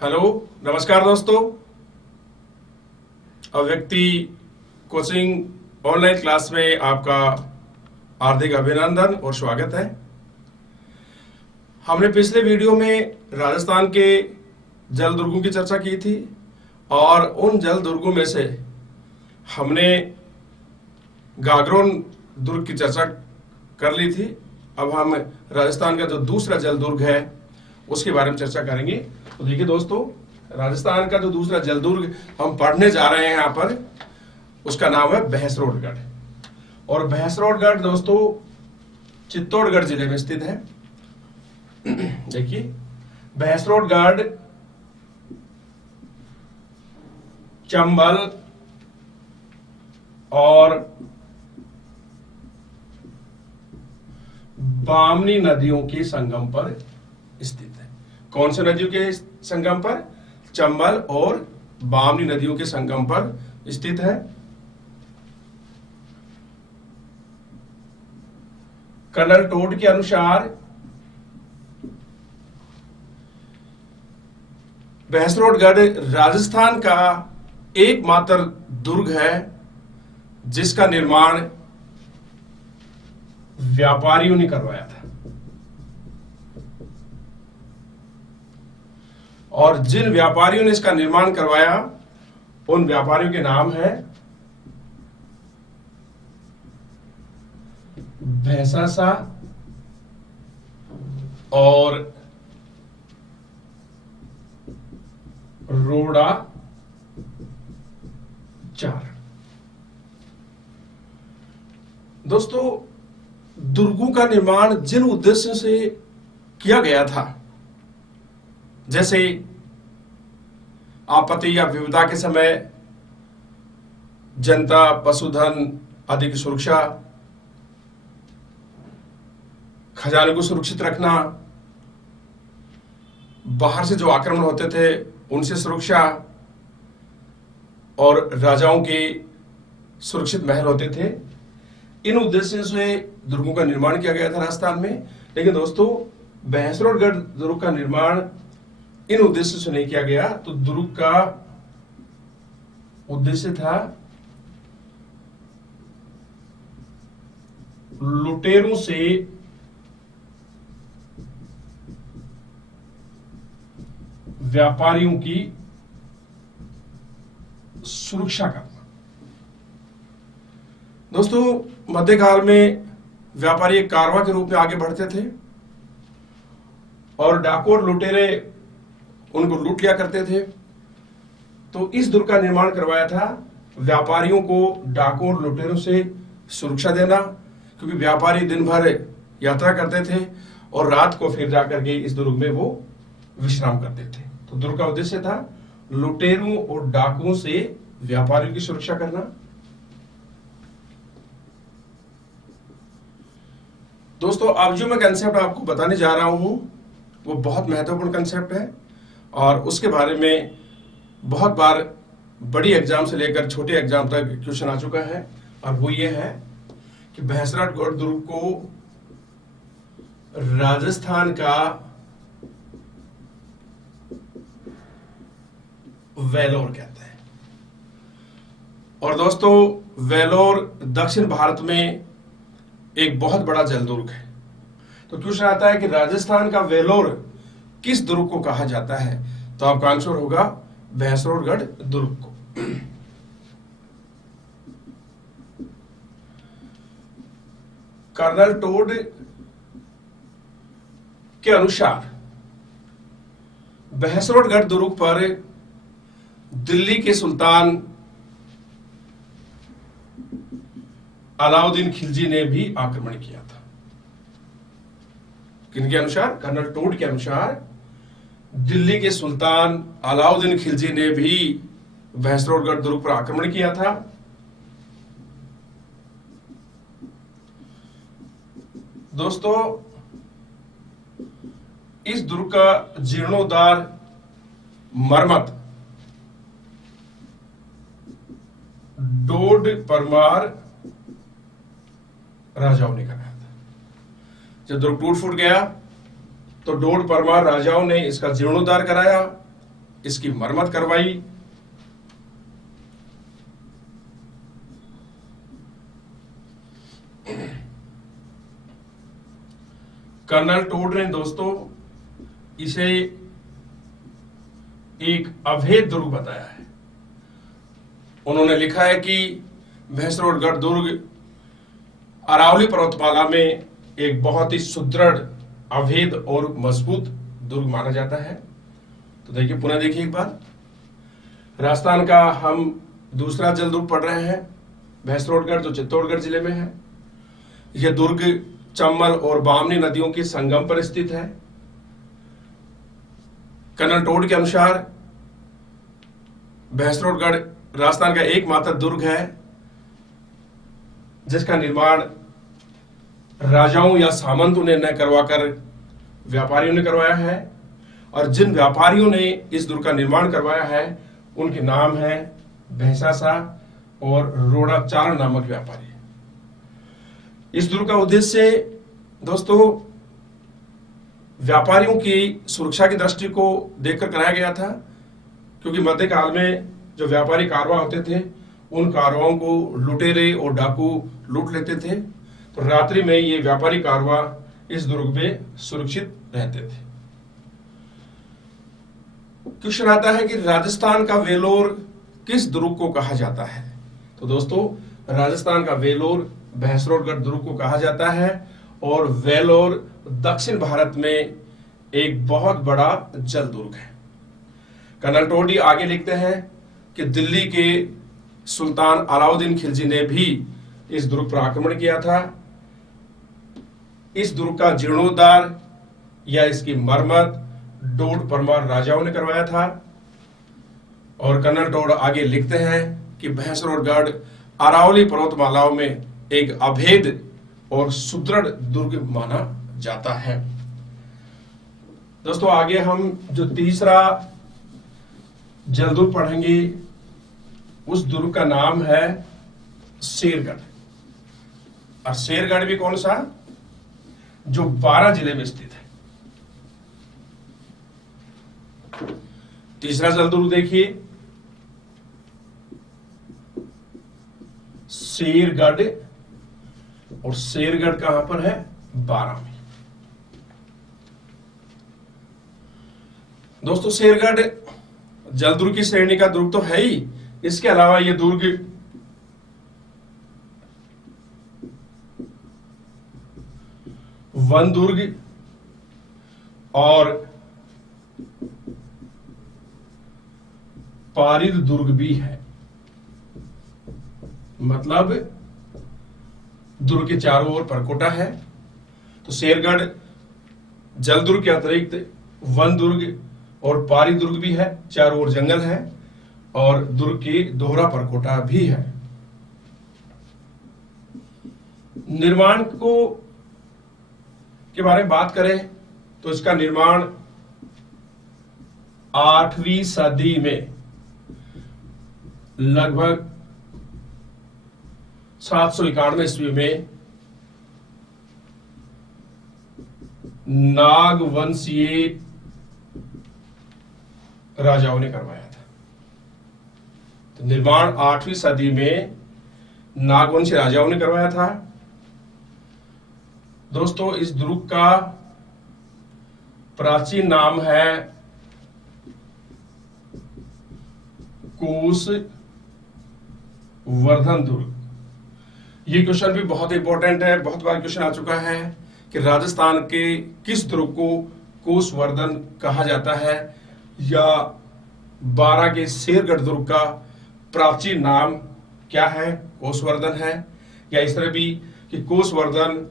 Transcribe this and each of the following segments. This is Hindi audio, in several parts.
हेलो, नमस्कार दोस्तों। अव्यक्ति कोचिंग ऑनलाइन क्लास में आपका हार्दिक अभिनंदन और स्वागत है। हमने पिछले वीडियो में राजस्थान के जल दुर्गों की चर्चा की थी और उन जल दुर्गों में से हमने गागरोन दुर्ग की चर्चा कर ली थी। अब हम राजस्थान का जो दूसरा जल दुर्ग है उसके बारे में चर्चा करेंगे। तो देखिए दोस्तों, राजस्थान का जो दूसरा जल दुर्ग हम पढ़ने जा रहे हैं यहाँ पर, उसका नाम है भैंसरोडगढ़। और भैंसरोडगढ़ दोस्तों चित्तौड़गढ़ जिले में स्थित है। देखिए, भैंसरोडगढ़ चंबल और बामनी नदियों के संगम पर स्थित है। कौन से नदियों के संगम पर? चंबल और बामनी नदियों के संगम पर स्थित है। कर्नल टोड के अनुसार भैंसरोडगढ़ राजस्थान का एकमात्र दुर्ग है जिसका निर्माण व्यापारियों ने करवाया था। और जिन व्यापारियों ने इसका निर्माण करवाया उन व्यापारियों के नाम है भैंसासा और रोड़ा चार। दोस्तों, दुर्गों का निर्माण जिन उद्देश्यों से किया गया था, जैसे आपत्ति या विपदा के समय जनता पशुधन आदि की सुरक्षा, खजाने को सुरक्षित रखना, बाहर से जो आक्रमण होते थे उनसे सुरक्षा, और राजाओं के सुरक्षित महल होते थे, इन उद्देश्यों से दुर्गों का निर्माण किया गया था राजस्थान में। लेकिन दोस्तों, भैंसरोडगढ़ दुर्ग का निर्माण इन उद्देश्य से नहीं किया गया। तो दुर्ग का उद्देश्य था लुटेरों से व्यापारियों की सुरक्षा करना। दोस्तों, मध्यकाल में व्यापारी एक कारवां के रूप में आगे बढ़ते थे और डाकू और लुटेरे उनको लूट लिया करते थे। तो इस दुर्ग का निर्माण करवाया था व्यापारियों को डाकू और लुटेरों से सुरक्षा देना, क्योंकि व्यापारी दिन भर यात्रा करते थे और रात को फिर जाकर के इस दुर्ग में वो विश्राम करते थे। तो दुर्ग का उद्देश्य था लुटेरों और डाकुओं से व्यापारियों की सुरक्षा करना। दोस्तों, अब जो मैं कंसेप्ट आपको बताने जा रहा हूं वो बहुत महत्वपूर्ण कंसेप्ट है और उसके बारे में बहुत बार बड़ी एग्जाम से लेकर छोटे एग्जाम तक क्वेश्चन आ चुका है। और वो ये है कि भैंसरोडगढ़ दुर्ग को राजस्थान का वेलोर कहते हैं। और दोस्तों, वेलोर दक्षिण भारत में एक बहुत बड़ा जल दुर्ग है। तो क्वेश्चन आता है कि राजस्थान का वेलोर किस दुर्ग को कहा जाता है? तो आपका आंसर होगा भैंसरोडगढ़ दुर्ग को। कर्नल टोड के अनुसार भैंसरोडगढ़ दुर्ग पर दिल्ली के सुल्तान अलाउद्दीन खिलजी ने भी आक्रमण किया था। किनके अनुसार? कर्नल टोड के अनुसार दिल्ली के सुल्तान अलाउद्दीन खिलजी ने भी भैंसरोडगढ़ दुर्ग पर आक्रमण किया था। दोस्तों, इस दुर्ग का जीर्णोद्धार मरम्मत डोड परमार राजाओं ने कराया था। जब दुर्ग टूट फूट गया तो डोड परमार राजाओं ने इसका जीर्णोद्धार कराया इसकी मरम्मत करवाई। कर्नल टोड ने दोस्तों इसे एक अभेद दुर्ग बताया है। उन्होंने लिखा है कि भैंसरोडगढ़ दुर्ग अरावली पर्वतमाला में एक बहुत ही सुदृढ़, अभेद और मजबूत दुर्ग माना जाता है। तो देखिए, पुनः देखिए एक बार, राजस्थान का हम दूसरा जल दुर्ग पढ़ रहे हैं, भैंसरोडगढ़, जो चित्तौड़गढ़ जिले में है। यह दुर्ग चम्बल और बामनी नदियों के संगम पर स्थित है। कर्नल टोड के अनुसार भैंसरोडगढ़ राजस्थान का एकमात्र दुर्ग है जिसका निर्माण राजाओं या सामंतों ने न करवाकर व्यापारियों ने करवाया है, और जिन व्यापारियों ने इस दुर्ग का निर्माण करवाया है उनके नाम है भैंसासा और रोडाचारण नामक व्यापारी। इस दुर्ग का उद्देश्य दोस्तों व्यापारियों की सुरक्षा की दृष्टि को देखकर कराया गया था, क्योंकि मध्यकाल में जो व्यापारी कारवां होते थे उन कारवाओं को लुटेरे और डाकू लूट लेते थे। तो रात्रि में ये व्यापारी कारवां इस दुर्ग में सुरक्षित रहते थे। क्वेश्चन आता है कि राजस्थान का वेलोर किस दुर्ग को कहा जाता है? तो दोस्तों, राजस्थान का वेलोर भैंसरोडगढ़ दुर्ग को कहा जाता है, और वेलोर दक्षिण भारत में एक बहुत बड़ा जल दुर्ग है। कर्नल टोडी आगे लिखते हैं कि दिल्ली के सुल्तान अलाउद्दीन खिलजी ने भी इस दुर्ग पर आक्रमण किया था। इस दुर्ग का जीर्णोद्धार या इसकी मरम्मत डोड परमार राजाओं ने करवाया था। और कर्नल टोड आगे लिखते हैं कि भैंसरोडगढ़ अरावली पर्वतमालाओं में एक अभेद और सुदृढ़ दुर्ग माना जाता है। दोस्तों, आगे हम जो तीसरा जल दुर्ग पढ़ेंगे उस दुर्ग का नाम है शेरगढ़। और शेरगढ़ भी कौन सा? जो 12 जिले में स्थित है। तीसरा जल दुर्ग देखिए, शेरगढ़, और शेरगढ़ कहां पर है? 12 में। दोस्तों, शेरगढ़ जल दुर्ग की श्रेणी का दुर्ग तो है ही, इसके अलावा यह दुर्ग वन दुर्ग और पारिद दुर्ग भी है। मतलब दुर्ग के चारों ओर परकोटा है। तो शेरगढ़ जल दुर्ग के अतिरिक्त वन दुर्ग और पारी दुर्ग भी है, चारों ओर जंगल है, और दुर्ग की दोहरा परकोटा भी है। निर्माण को के बारे में बात करें तो इसका निर्माण 8वीं सदी में लगभग 791 ईस्वी में नागवंशीय राजाओं ने करवाया था। तो निर्माण 8वीं सदी में नागवंशी राजाओं ने करवाया था। दोस्तों, इस दुर्ग का प्राचीन नाम है कोस वर्धन दुर्ग। ये क्वेश्चन भी बहुत इंपॉर्टेंट है, बहुत बार क्वेश्चन आ चुका है कि राजस्थान के किस दुर्ग को कोसवर्धन कहा जाता है, या 12 के शेरगढ़ दुर्ग का प्राचीन नाम क्या है? कोसवर्धन है। या इस तरह भी कि कोसवर्धन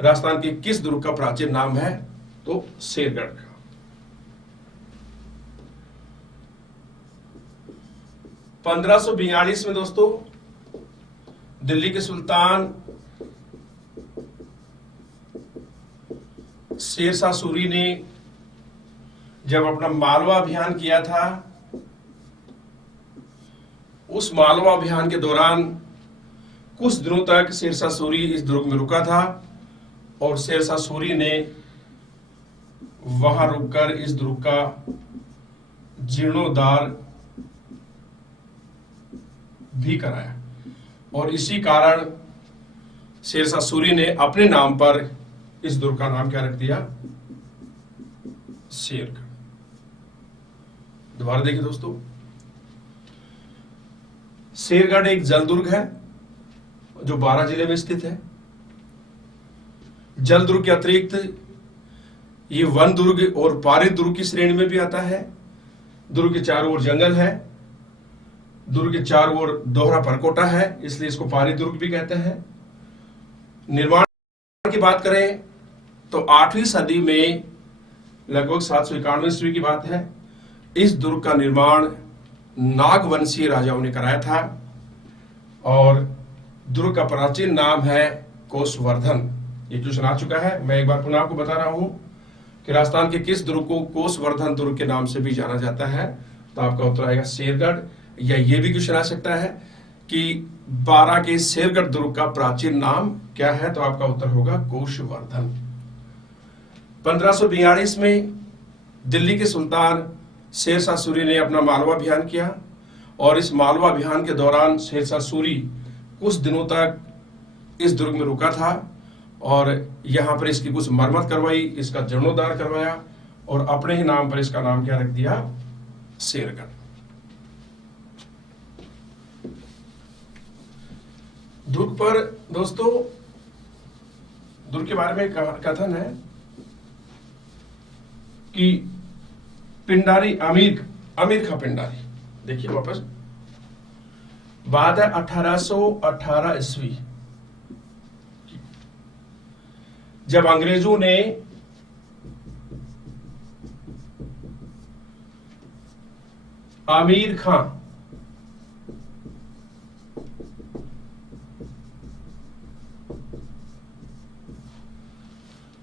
राजस्थान के किस दुर्ग का प्राचीन नाम है? तो शेरगढ़ का। 1542 में दोस्तों दिल्ली के सुल्तान शेरशाह सूरी ने जब अपना मालवा अभियान किया था, उस मालवा अभियान के दौरान कुछ दिनों तक शेरशाह सूरी इस दुर्ग में रुका था, और शेरशाह सूरी ने वहां रुककर इस दुर्ग का जीर्णोद्धार भी कराया। और इसी कारण शेरशाह सूरी ने अपने नाम पर इस दुर्ग का नाम क्या रख दिया? शेरगढ़। दोबारा देखिए दोस्तों, शेरगढ़ एक जल दुर्ग है जो बारां जिले में स्थित है। जल दुर्ग के अतिरिक्त ये वन दुर्ग और पारित दुर्ग की श्रेणी में भी आता है। दुर्ग के चारों ओर जंगल है, दुर्ग के चारों ओर दोहरा परकोटा है, इसलिए इसको पारित दुर्ग भी कहते हैं। निर्माण की बात करें तो 8वीं सदी में लगभग 791 ईस्वी की बात है, इस दुर्ग का निर्माण नागवंशीय राजाओं ने कराया था। और दुर्ग का प्राचीन नाम है कोसवर्धन। ये क्वेश्चन आ चुका है, मैं एक बार पुनः आपको बता रहा हूं कि राजस्थान के किस दुर्ग को कोसवर्धन दुर्ग के नाम से भी जाना जाता है। तो आपका उत्तर आएगा शेरगढ़। या ये भी क्वेश्चन आ सकता है कि बारां के शेरगढ़ दुर्ग का प्राचीन नाम क्या है, तो आपका उत्तर होगा कोसवर्धन। 1542 में दिल्ली के सुल्तान शेरशाह सूरी ने अपना मालवा अभियान किया और इस मालवा अभियान के दौरान शेरशाह सूरी कुछ दिनों तक इस दुर्ग में रुका था और यहां पर इसकी कुछ मरम्मत करवाई, इसका जीर्णोद्धार करवाया और अपने ही नाम पर इसका नाम क्या रख दिया? शेरगढ़। दुर्ग पर दोस्तों, दुर्ग के बारे में कथन है कि पिंडारी अमीर खां पिंडारी, देखिए वापस बात है 1818 ईस्वी, जब अंग्रेजों ने आमिर खां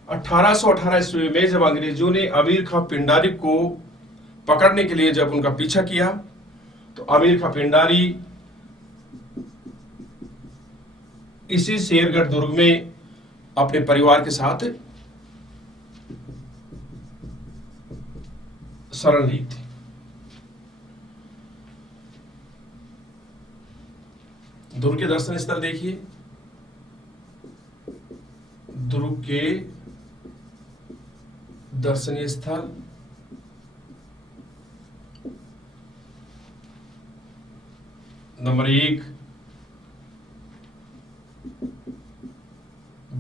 1818 ईस्वी में जब अंग्रेजों ने अमीर खां पिंडारी को पकड़ने के लिए जब उनका पीछा किया, तो अमीर खां पिंडारी इसी शेरगढ़ दुर्ग में अपने परिवार के साथ शरण ली थी। दुर्ग के दर्शन स्थल देखिए, दुर्ग के दर्शनीय स्थल नंबर 1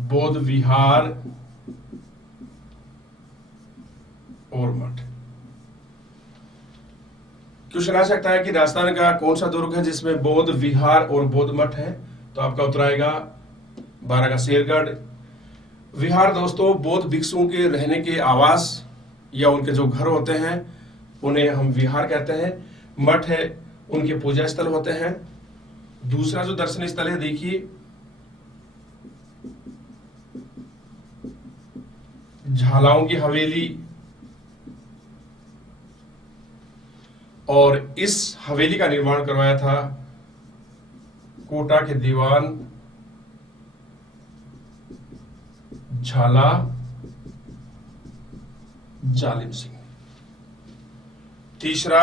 बौद्ध विहार और मठ। क्वेश्चन आ सकता है कि राजस्थान का कौन सा दुर्ग है जिसमें बौद्ध विहार और बौद्ध मठ है, तो आपका उत्तर आएगा बारां का शेरगढ़। विहार दोस्तों बौद्ध भिक्षुओं के रहने के आवास या उनके जो घर होते हैं उन्हें हम विहार कहते हैं। मठ है उनके पूजा स्थल होते हैं। दूसरा जो दर्शनीय स्थल है देखिए, झालाओं की हवेली, और इस हवेली का निर्माण करवाया था कोटा के दीवान झाला जालिम सिंह। तीसरा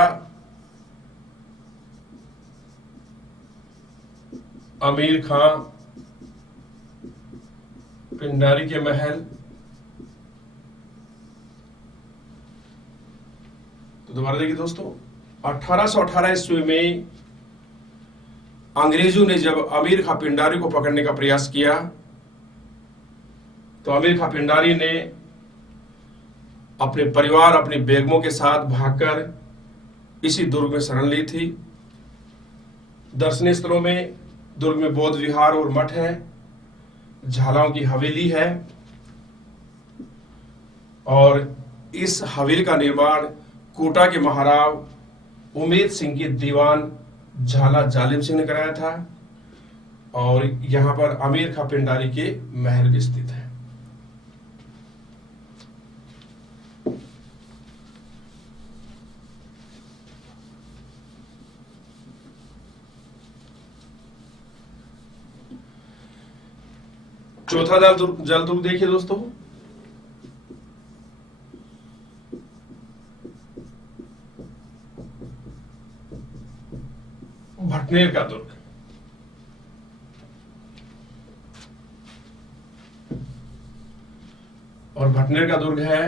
अमीर खां पिंडारी के महल। तो दोबारा देखिए दोस्तों, 1818 ईस्वी में अंग्रेजों ने जब अमीर खां पिंडारी को पकड़ने का प्रयास किया, तो अमीर खां पिंडारी ने अपने परिवार अपनी बेगमों के साथ भागकर इसी दुर्ग में शरण ली थी। दर्शनीय स्थलों में दुर्ग में बौद्ध विहार और मठ है, झालाओं की हवेली है, और इस हवेली का निर्माण कोटा के महाराव उमेद सिंह के दीवान झाला जालिम सिंह ने कराया था, और यहां पर अमीर खां पिंडारी के महल भी स्थित है। चौथा जल दुर्ग देखिए दोस्तों, भटनेर का दुर्ग। और भटनेर का दुर्ग है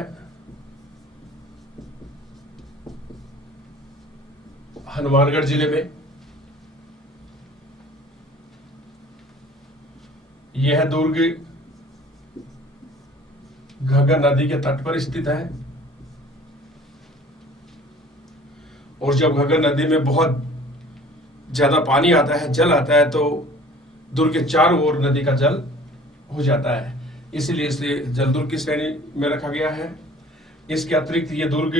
हनुमानगढ़ जिले में। यह दुर्ग घग्गर नदी के तट पर स्थित है और जब घग्गर नदी में बहुत ज्यादा पानी आता है, जल आता है, तो दुर्ग के चारों ओर नदी का जल हो जाता है, इसलिए इसे जल दुर्ग की श्रेणी में रखा गया है। इसके अतिरिक्त ये दुर्ग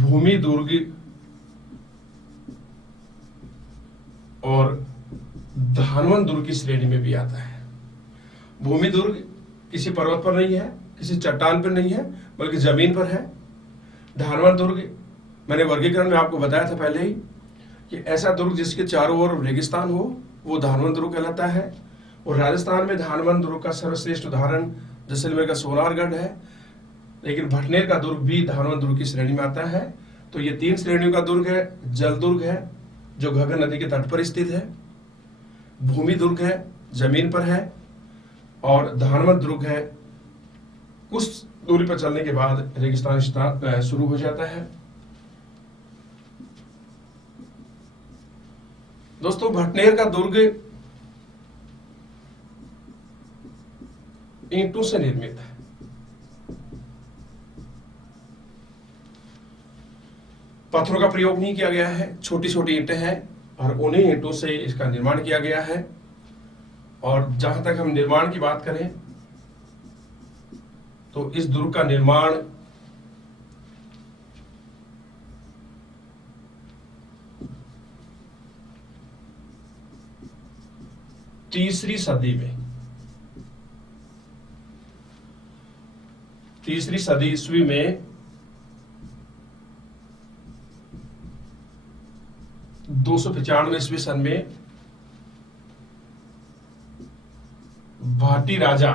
भूमि दुर्ग और धानवन दुर्ग की श्रेणी में भी आता है। भूमि दुर्ग किसी पर्वत पर नहीं है, किसी चट्टान पर नहीं है, बल्कि जमीन पर है। धानवन दुर्ग मैंने वर्गीकरण में आपको बताया था पहले ही कि ऐसा दुर्ग जिसके चारों ओर रेगिस्तान हो वो धानवन दुर्ग कहलाता है। और राजस्थान में धानवन दुर्ग का सर्वश्रेष्ठ उदाहरण जैसलमेर का सोनारगढ़ है, लेकिन भटनेर का दुर्ग भी धानवन दुर्ग की श्रेणी में आता है। तो ये 3 श्रेणियों का दुर्ग है। जल दुर्ग है जो घग्गर नदी के तट पर स्थित है, भूमि दुर्ग है जमीन पर है, और धानवन दुर्ग है कुछ दूरी पर चलने के बाद रेगिस्तान शुरू हो जाता है। दोस्तों, भटनेर का दुर्ग ईंटों से निर्मित है। पत्थरों का प्रयोग नहीं किया गया है, छोटी छोटी ईंटें हैं और उन्हीं ईंटों से इसका निर्माण किया गया है। और जहां तक हम निर्माण की बात करें तो इस दुर्ग का निर्माण तीसरी सदी ईस्वी में 295 ईस्वी सन में भाटी राजा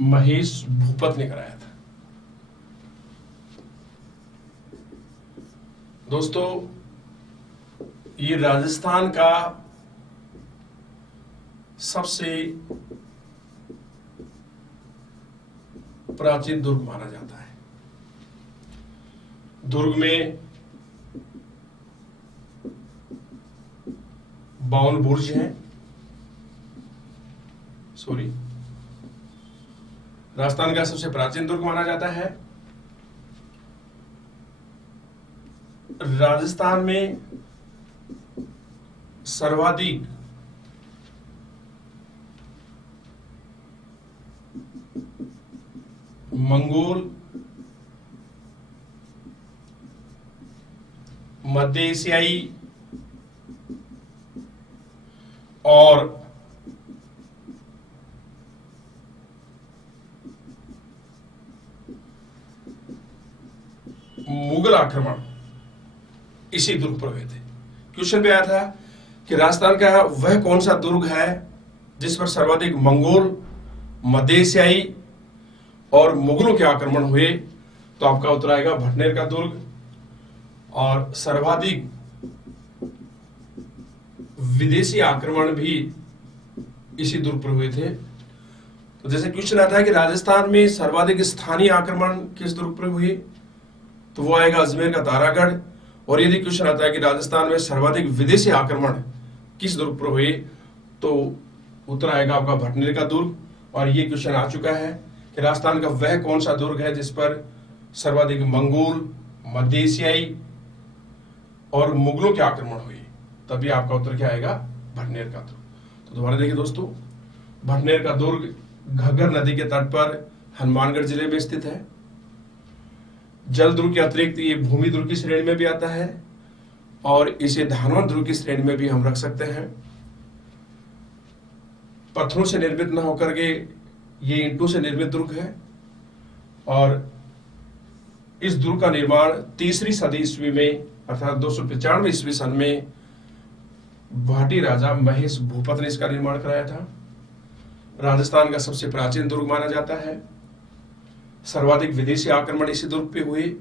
महेश भूपत ने कराया था। दोस्तों, ये राजस्थान का सबसे प्राचीन दुर्ग माना जाता है। दुर्ग में 52 बुर्ज हैं। राजस्थान का सबसे प्राचीन दुर्ग माना जाता है। राजस्थान में सर्वाधिक मंगोल, मध्य एशियाई और मुगल आक्रमण इसी दुर्ग पर हुए थे। क्वेश्चन पे आया था कि राजस्थान का वह कौन सा दुर्ग है जिस पर सर्वाधिक मंगोल, मध्य एशियाई और मुगलों के आक्रमण हुए। तो आपका उत्तर आएगा भटनेर का दुर्ग। और सर्वाधिक विदेशी आक्रमण भी इसी दुर्ग पर हुए थे। तो जैसे क्वेश्चन आता है कि राजस्थान में सर्वाधिक स्थानीय आक्रमण किस दुर्ग पर हुए, तो वो आएगा अजमेर का तारागढ़। और यदि क्वेश्चन आता है कि राजस्थान में सर्वाधिक विदेशी आक्रमण किस दुर्ग पर हुए, तो उत्तर आएगा आपका भटनेर का दुर्ग। और ये क्वेश्चन आ चुका है कि राजस्थान का वह कौन सा दुर्ग है जिस पर सर्वाधिक मंगोल, मध्य एशियाई और मुगलों के आक्रमण हुए, तभी आपका उत्तर क्या आएगा, भटनेर का दुर्ग। तो दोबारा देखिए दोस्तों, भटनेर का दुर्ग घग्गर नदी के तट पर हनुमानगढ़ जिले में स्थित है। जल दुर्ग के अतिरिक्त ये भूमि दुर्ग की श्रेणी में भी आता है और इसे धानवन दुर्ग की श्रेणी में भी हम रख सकते हैं। पत्थरों से निर्मित न होकर के ये ईंटों से निर्मित दुर्ग है। और इस दुर्ग का निर्माण तीसरी सदी ईस्वी में अर्थात 295 ईस्वी सन में भाटी राजा महेश भूपत ने इसका निर्माण कराया था। राजस्थान का सबसे प्राचीन दुर्ग माना जाता है। सर्वाधिक विदेशी आक्रमण इसी दुर्ग पे हुए।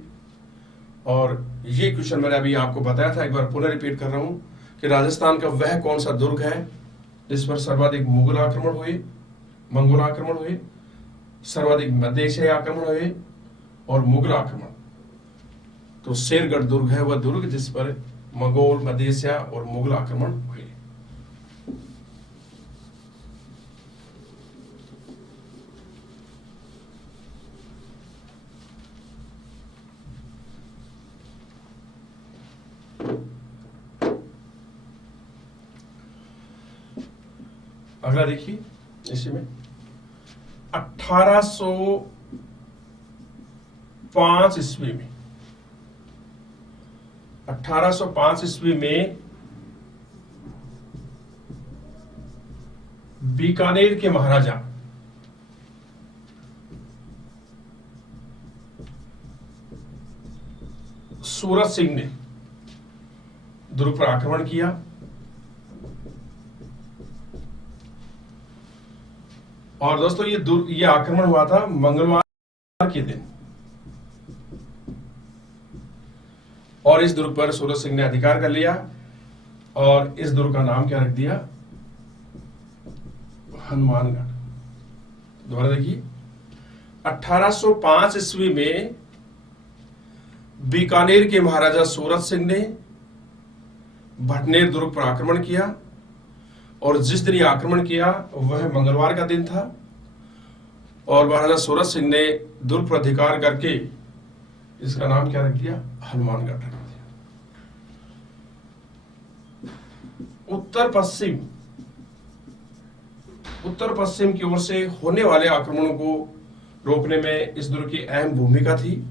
और ये क्वेश्चन मैंने अभी आपको बताया था, एक बार पुनः रिपीट कर रहा हूं कि राजस्थान का वह कौन सा दुर्ग है जिस पर सर्वाधिक मुगल आक्रमण हुए, मंगोल आक्रमण हुए, सर्वाधिक मध्य एशियाई आक्रमण हुए और मुगल आक्रमण। तो शेरगढ़ दुर्ग है वह दुर्ग जिस पर मंगोल, मध्य एशिया और मुगल आक्रमण हुए। अगला देखिए, इसी में 1805 ईस्वी में 1805 ईस्वी में बीकानेर के महाराजा सूरत सिंह ने दुर्ग पर आक्रमण किया। और दोस्तों ये आक्रमण हुआ था मंगलवार के दिन। और इस दुर्ग पर सूरत सिंह ने अधिकार कर लिया और इस दुर्ग का नाम क्या रख दिया? हनुमानगढ़। दोबारा देखिए, 1805 ईस्वी में बीकानेर के महाराजा सूरत सिंह ने भटनेर दुर्ग पर आक्रमण किया और जिस दिन यह आक्रमण किया वह मंगलवार का दिन था। और महाराजा सूरत सिंह ने दुर्ग पर अधिकार करके इसका नाम क्या रख दिया? हनुमानगढ़ रख दिया। उत्तर पश्चिम की ओर से होने वाले आक्रमणों को रोकने में इस दुर्ग की अहम भूमिका थी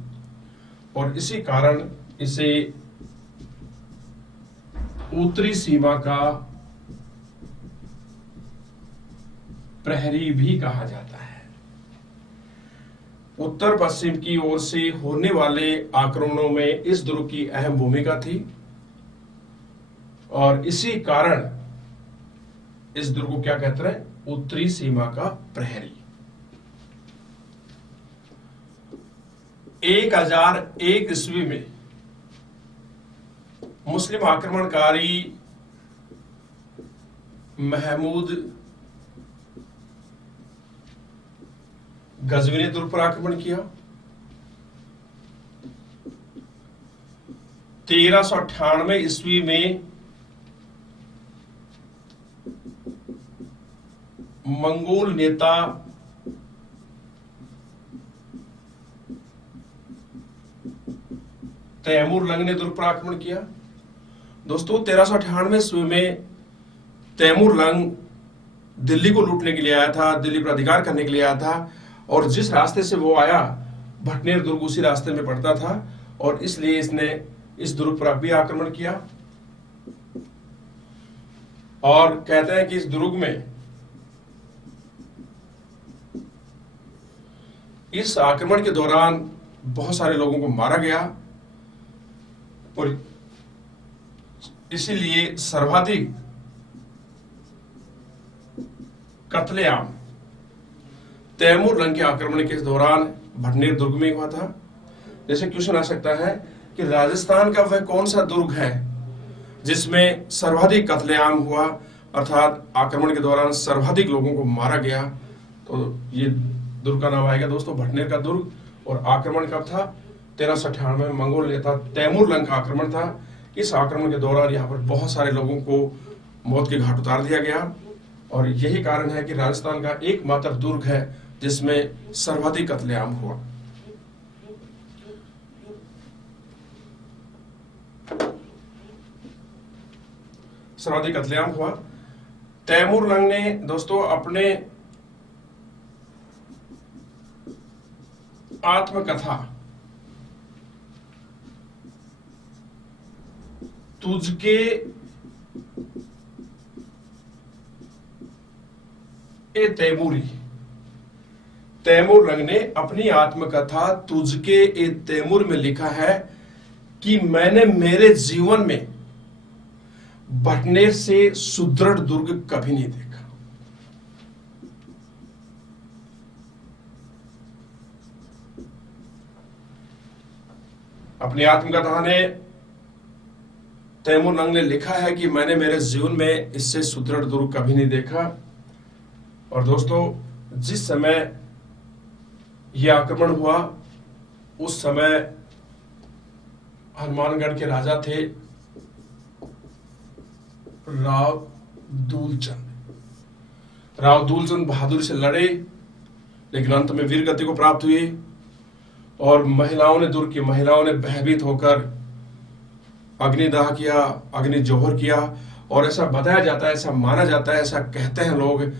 और इसी कारण इसे उत्तरी सीमा का प्रहरी भी कहा जाता है। उत्तर पश्चिम की ओर से होने वाले आक्रमणों में इस दुर्ग की अहम भूमिका थी और इसी कारण इस दुर्ग को क्या कहते हैं? उत्तरी सीमा का प्रहरी। 1001 ईस्वी में मुस्लिम आक्रमणकारी महमूद गजवी ने दुर्ग पर आक्रमण किया। 1398 ईस्वी में मंगोल नेता तैमूरलंग ने दुर्ग पर आक्रमण किया। दोस्तों 1398 ईस्वी में तैमूरलंग दिल्ली को लूटने के लिए आया था, दिल्ली पर अधिकार करने के लिए आया था और जिस रास्ते से वो आया भटनेर दुर्ग उसी रास्ते में पड़ता था और इसलिए इसने इस दुर्ग पर भी आक्रमण किया। और कहते हैं कि इस दुर्ग में इस आक्रमण के दौरान बहुत सारे लोगों को मारा गया और इसीलिए सर्वाधिक कत्लेआम तैमूरलंग के आक्रमण के दौरान भटनेर दुर्ग में हुआ था। जैसे क्वेश्चन आ सकता है कि राजस्थान का वह कौन सा दुर्ग है जिसमें सर्वाधिक कत्लेआम हुआ, अर्थात आक्रमण के दौरान सर्वाधिक लोगों को मारा गया? तो ये दुर्ग का नाम आएगा दोस्तों भटनेर का दुर्ग। और आक्रमण कब था? 1398 में मंगोल नेता तैमूरलंग का आक्रमण था। इस आक्रमण के दौरान यहाँ पर बहुत सारे लोगों को मौत के घाट उतार दिया गया और यही कारण है कि राजस्थान का एकमात्र दुर्ग है जिसमें सर्वाधिक कत्लेआम हुआ। सर्वाधिक कत्लेआम हुआ। तैमूरलंग ने दोस्तों अपने आत्मकथा तुझके ए तैमूरी, तैमूरलंग ने अपनी आत्मकथा तुझके ए तैमूर में लिखा है कि मैंने मेरे जीवन में भटनेर से सुदृढ़ दुर्ग कभी नहीं देखा। अपनी आत्मकथा ने तैमूर लंग ने लिखा है कि मैंने मेरे जीवन में इससे सुदृढ़ दुर्ग कभी नहीं देखा। और दोस्तों, जिस समय यह आक्रमण हुआ उस समय हनुमानगढ़ के राजा थे राव दूलचंद। राव दूलचंद बहादुर से लड़े, लेकिन अंत में वीर गति को प्राप्त हुए और महिलाओं ने, दुर्ग की महिलाओं ने भयभीत होकर अग्निदाह किया, अग्नि जोहर किया। और ऐसा बताया जाता है, ऐसा माना जाता है, ऐसा कहते हैं लोग,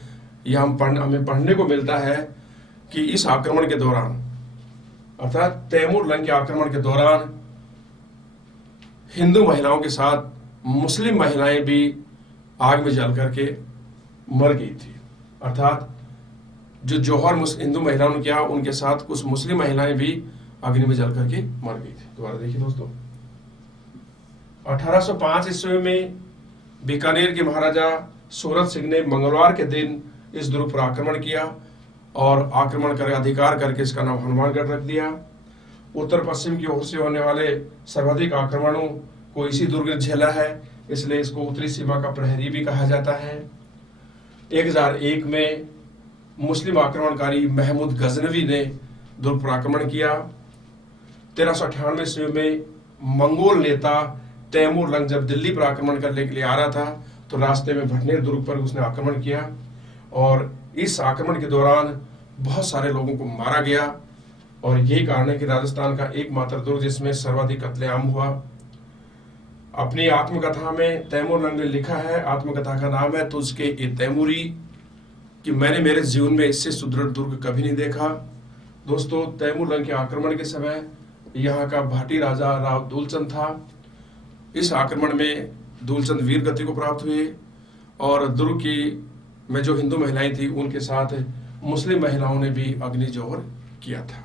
यह हमें पढ़ने को मिलता है कि इस आक्रमण के दौरान, अर्थात तैमूर लंग के आक्रमण के दौरान, हिंदू महिलाओं के साथ मुस्लिम महिलाएं भी आग में जल करके मर गई थी। अर्थात जो जौहर हिंदू महिलाओं ने किया, उनके साथ कुछ मुस्लिम महिलाएं भी अग्नि में जल करके मर गई थी। दोबारा देखिए दोस्तों, 1805 ईस्वी में बीकानेर के महाराजा सूरत सिंह ने मंगलवार के दिन इस दुर्ग पर आक्रमण किया और आक्रमण कर अधिकार करके इसका नाम हनुमानगढ़ रख दिया। उत्तर पश्चिम की ओर से होने वाले सर्वाधिक आक्रमणों को इसी दुर्ग ने झेला है, इसलिए इसको उत्तरी सीमा का प्रहरी भी कहा जाता है। 1001 में मुस्लिम आक्रमणकारी महमूद गजनवी ने दुर्ग पर आक्रमण किया। 1398 ईस्वी में मंगोल नेता तैमूर लंग जब दिल्ली पर आक्रमण करने के लिए आ रहा था तो रास्ते में भटनेर दुर्ग पर उसने आक्रमण किया और इस आक्रमण के दौरान बहुत सारे लोगों को मारा गया। और यही कारण है कि राजस्थान का एकमात्र दुर्ग जिसमें सर्वाधिक कत्लेआम हुआ। अपनी आत्मकथा में तैमूर लंग ने लिखा है, आत्मकथा का नाम है तुझके ए तैमूरी, कि मैंने मेरे जीवन में इससे सुदृढ़ दुर्ग कभी नहीं देखा। दोस्तों, तैमूर लंग के आक्रमण के समय यहाँ का भाटी राजा राव दूलचंद था। इस आक्रमण में दूलचंद वीर गति को प्राप्त हुए और दुर्ग की में जो हिंदू महिलाएं थी उनके साथ मुस्लिम महिलाओं ने भी अग्नि जोहर किया था।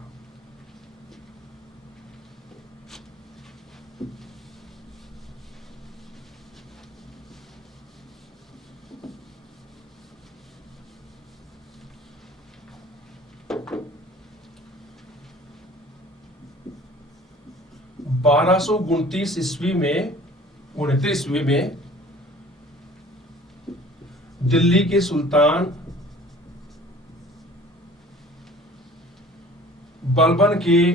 बारह सौ 29 ईस्वी में दिल्ली के सुल्तान बलबन के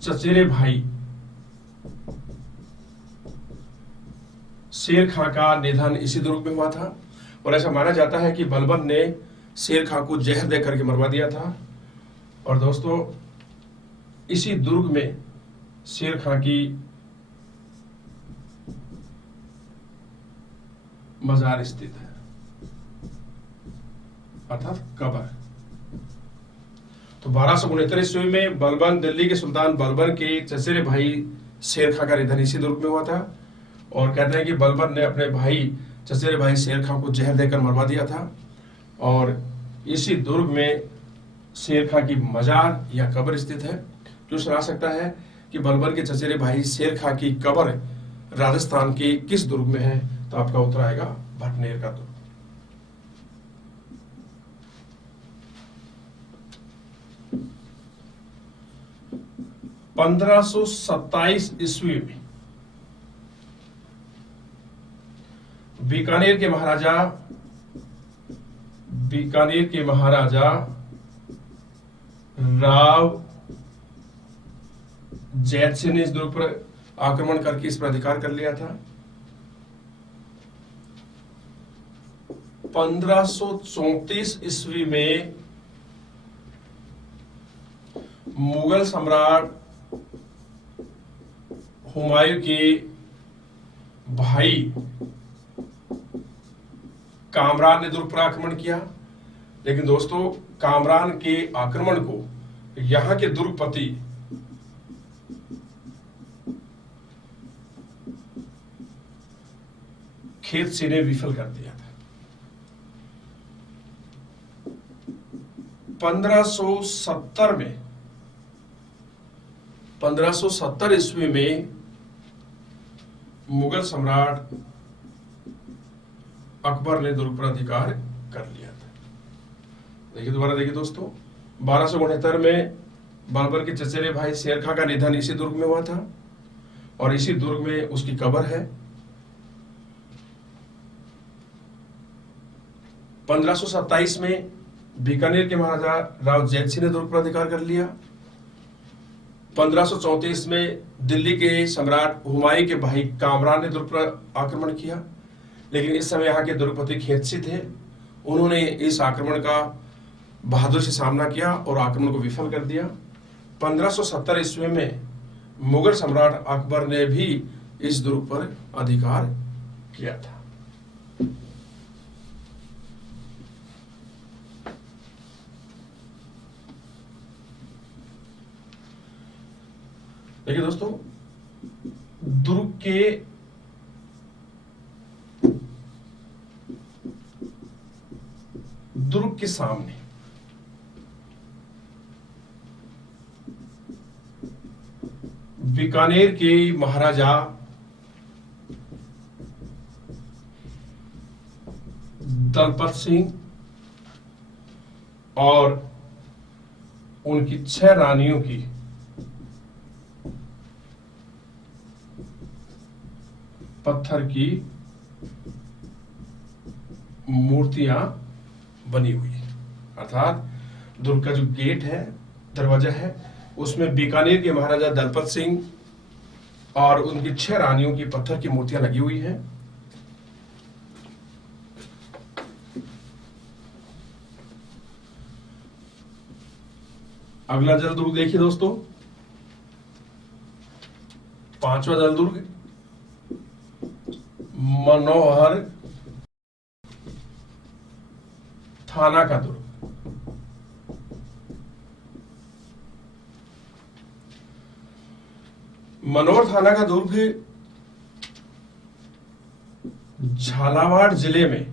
चचेरे भाई शेर खां का निधन इसी दुर्ग में हुआ था। और ऐसा माना जाता है कि बलबन ने शेर खां को जहर दे करके मरवा दिया था। और दोस्तों, इसी दुर्ग में शेर खां की मजार स्थित है, अर्थात कब्र। तो 1269 ईस्वी में बलबन, दिल्ली के सुल्तान बलबन के चचेरे भाई शेर खां का निधन इसी दुर्ग में हुआ था। और कहते हैं कि बलबन ने अपने चचेरे भाई शेर खां को जहर देकर मरवा दिया था। और इसी दुर्ग में शेर खां की मजार या कब्र स्थित है। जो सुना सकता है कि बलबन के चचेरे भाई शेर खां की कब्र राजस्थान के किस दुर्ग में है, तो आपका उत्तर आएगा भटनेर का दुर्ग। पंद्रह सौ 27 ईस्वी में बीकानेर के महाराजा राव जैत सिंह ने इस दुर्ग पर आक्रमण करके इस पर अधिकार कर लिया था। 1534 ईस्वी में मुगल सम्राट हुमायूं के भाई कामरान ने दुर्ग पर आक्रमण किया। लेकिन दोस्तों, कामरान के आक्रमण को यहां के दुर्गपति खेत सिंह ने विफल कर दिया था। 1570 ईस्वी में मुगल सम्राट अकबर ने दुर्ग पर अधिकार कर लिया था। देखिए, दोबारा देखिए दोस्तों, 1269 में बाबर के चचेरे भाई शेर खां का निधन इसी दुर्ग में हुआ था और इसी दुर्ग में उसकी कब्र है। 1527 में बीकानेर के महाराजा राव जैत सिंह ने दुर्ग पर अधिकार कर लिया। 1534 में दिल्ली के सम्राट हुमायूं के भाई कामरान ने दुर्ग पर आक्रमण किया, लेकिन इस समय यहाँ के दुर्गपति खेतसी थे। उन्होंने इस आक्रमण का बहादुर से सामना किया और आक्रमण को विफल कर दिया। 1570 ईस्वी में मुगल सम्राट अकबर ने भी इस दुर्ग पर अधिकार किया था। देखिए दोस्तों, दुर्ग के सामने बीकानेर के महाराजा दलपत सिंह और उनकी 6 रानियों की पत्थर की मूर्तियां बनी हुई है। अर्थात दुर्ग का जो गेट है, दरवाजा है, उसमें बीकानेर के महाराजा दलपत सिंह और उनकी 6 रानियों की पत्थर की मूर्तियां लगी हुई हैं। अगला जल दुर्ग देखिए दोस्तों, 5वां जल दुर्ग मनोहर थाना का दुर्ग। मनोहर थाना का दुर्ग झालावाड़ जिले में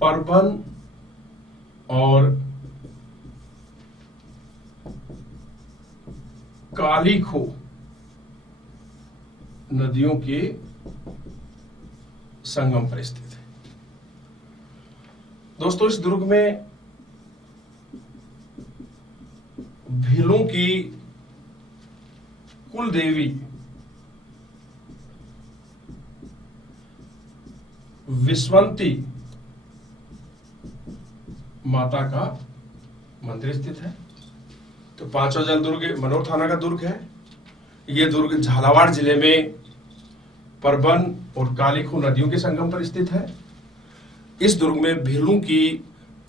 परबन और कालीखो नदियों के संगम पर स्थित है। दोस्तों, इस दुर्ग में भीलों की कुल देवी विश्वंती माता का मंदिर स्थित है। तो 5वां जल दुर्ग मनोहर थाना का दुर्ग है। यह दुर्ग झालावाड़ जिले में परबन और कालीखो नदियों के संगम पर स्थित है। इस दुर्ग में भीलों की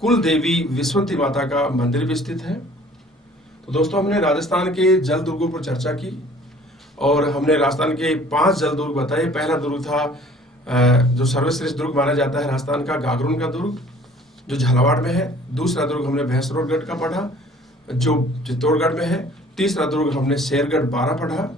कुल देवी विश्वंती माता का मंदिर भी स्थित है। तो दोस्तों, हमने राजस्थान के जल दुर्गों पर चर्चा की और हमने राजस्थान के 5 जल दुर्ग बताए। पहला दुर्ग था जो सर्वश्रेष्ठ दुर्ग माना जाता है राजस्थान का, गागरून का दुर्ग, जो झालावाड़ में है। दूसरा दुर्ग हमने भैंसरोडगढ़ का पढ़ा, जो चित्तौड़गढ़ में है। तीसरा दुर्ग हमने शेरगढ़ 12 पढ़ा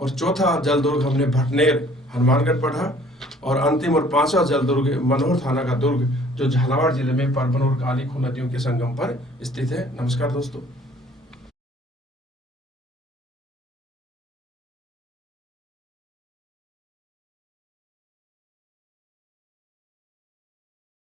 और चौथा जल दुर्ग हमने भटनेर हनुमानगढ़ पढ़ा और अंतिम और 5वां जल दुर्ग मनोहर थाना का दुर्ग, जो झालावाड़ जिले में परबन और कालीखो नदियों के संगम पर स्थित है। नमस्कार दोस्तों।